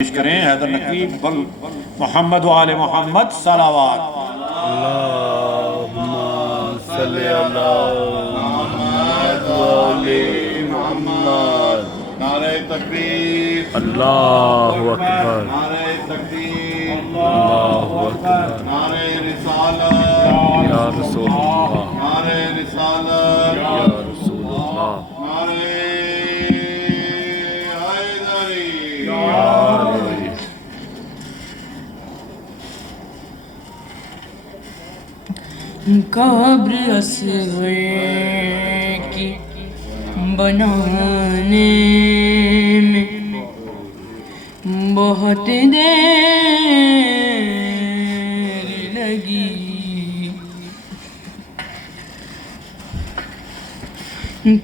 پیش کریں حیدر نقوی بل محمد و آل محمد صلوات اللہم صلی علی محمد و آل محمد۔ نعرہ تکبیر، اللہ اکبر، نعرہ تکبیر، اللہ اکبر، نعرہ رسالت، یا رسول اللہ، نعرہ رسالت، یا رسول اللہ، نعرہ حیدری، یا علی۔ قبر اصغر کی بنانے میں بہت دیر لگی،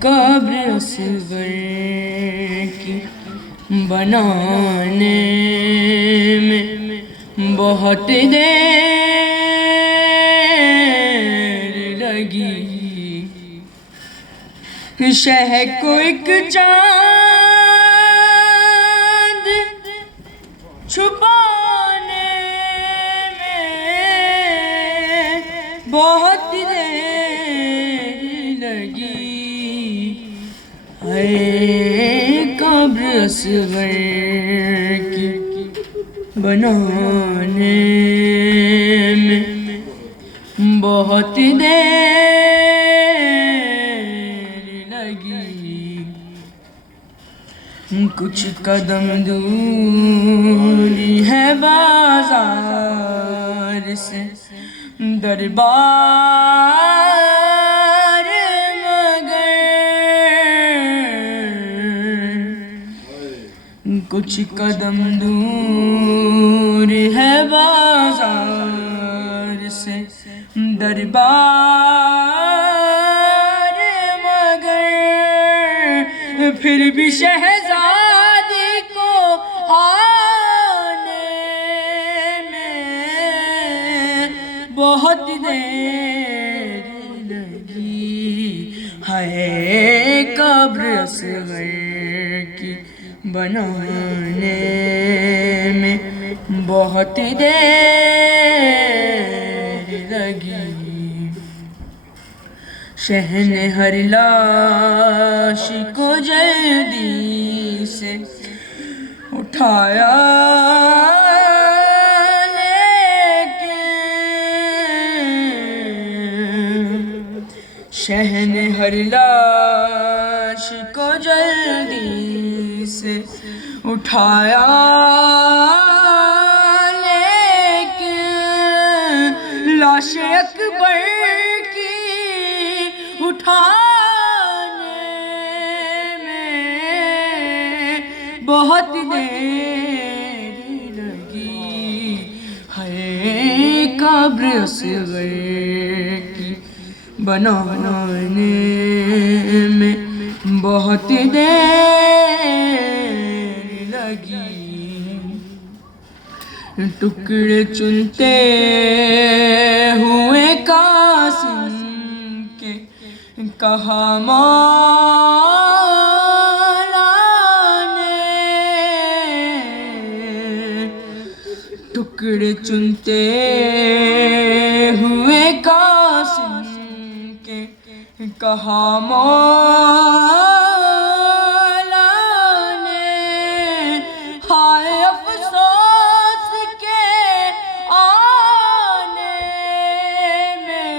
قبر اصغر کی بنانے میں بہت دیر لگی، شہ کو ایک چاند چھپانے میں بہت دیر لگی، اے قبر اصغر کی بنانے میں بہت دیر لگی، کچھ قدم دوری ہے بازار سے دربار، مگر کچھ قدم دور ہے بازار سے دربار، مگر پھر بھی شہزادی کو آنے میں بہت دیر لگی، ہے قبر اصغر کی بنانے میں بہت دیر لگی، شہن ہر لاش کو جلدی سے اٹھایا، لیکن شہن ہر لاش کو جلدی سے اٹھایا، لیکن لاش اکبر کی اٹھانے میں بہت دیر لگی، ہے قبر اصغر کی بنانے میں بہت دیر لگی، ٹکڑے چنتے ہوئے قاسم کے کہا مولا نے، ٹکڑے چنتے ہوئے قاسم کے کہا مولا نے، ہائے افسوس کے آنے میں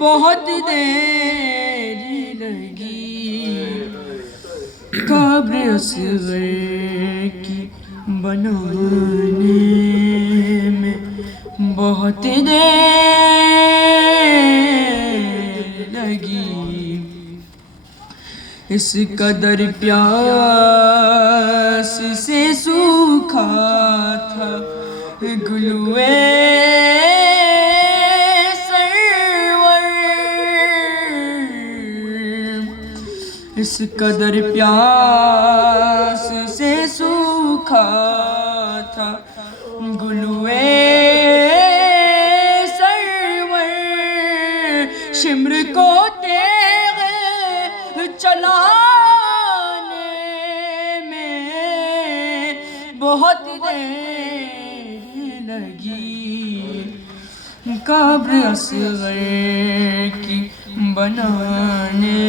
بہت دیر لگی، قبر اصغر کی بنانے میں بہت دیر لگی، اس قدر پیاس سے سوکھا تھا گلوئے اس قدر پیاس سے سوکھا تھا گلوئے سرور، شمر کو تیغ چلانے میں بہت دیر لگی قبر اصغر کی بنانے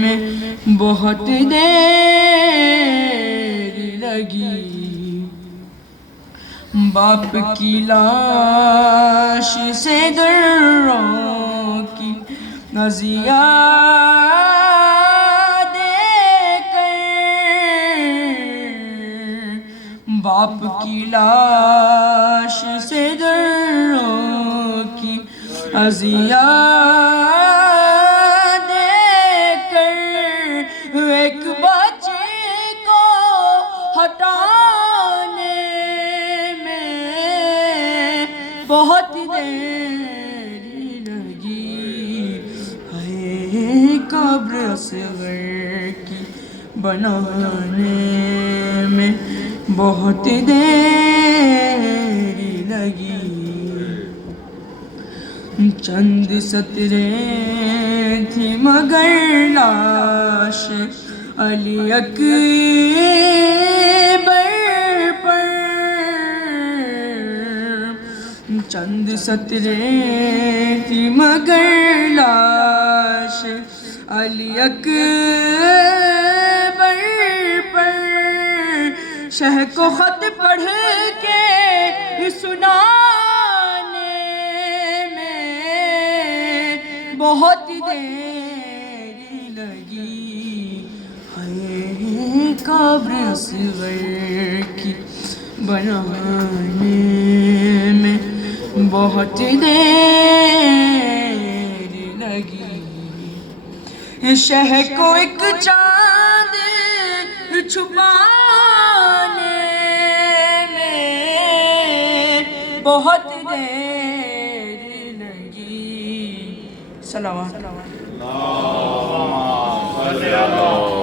میں بہت دیر لگی باپ کی لاش سے دروں کی نزیہ دے کر باپ کی لاش سے دروں کی نزیہ دے کر ایک بچے کو ہٹانے بہت دیر لگی ہے قبر اصغر کی بنانے میں بہت دیر لگی چند سطریں تھی مگر لاش علی اکبر پر چند سطریں تھی مگر لاش علی اکبر پر شہ کو خط پڑھ کے سنانے میں بہت دیر لگی ہے قبر اصغر کی بنانے میں بہت دیر لگی شہ کو ایک چاند چھپانے میں بہت دیر لگی. صلوات. اللہم صلی اللہ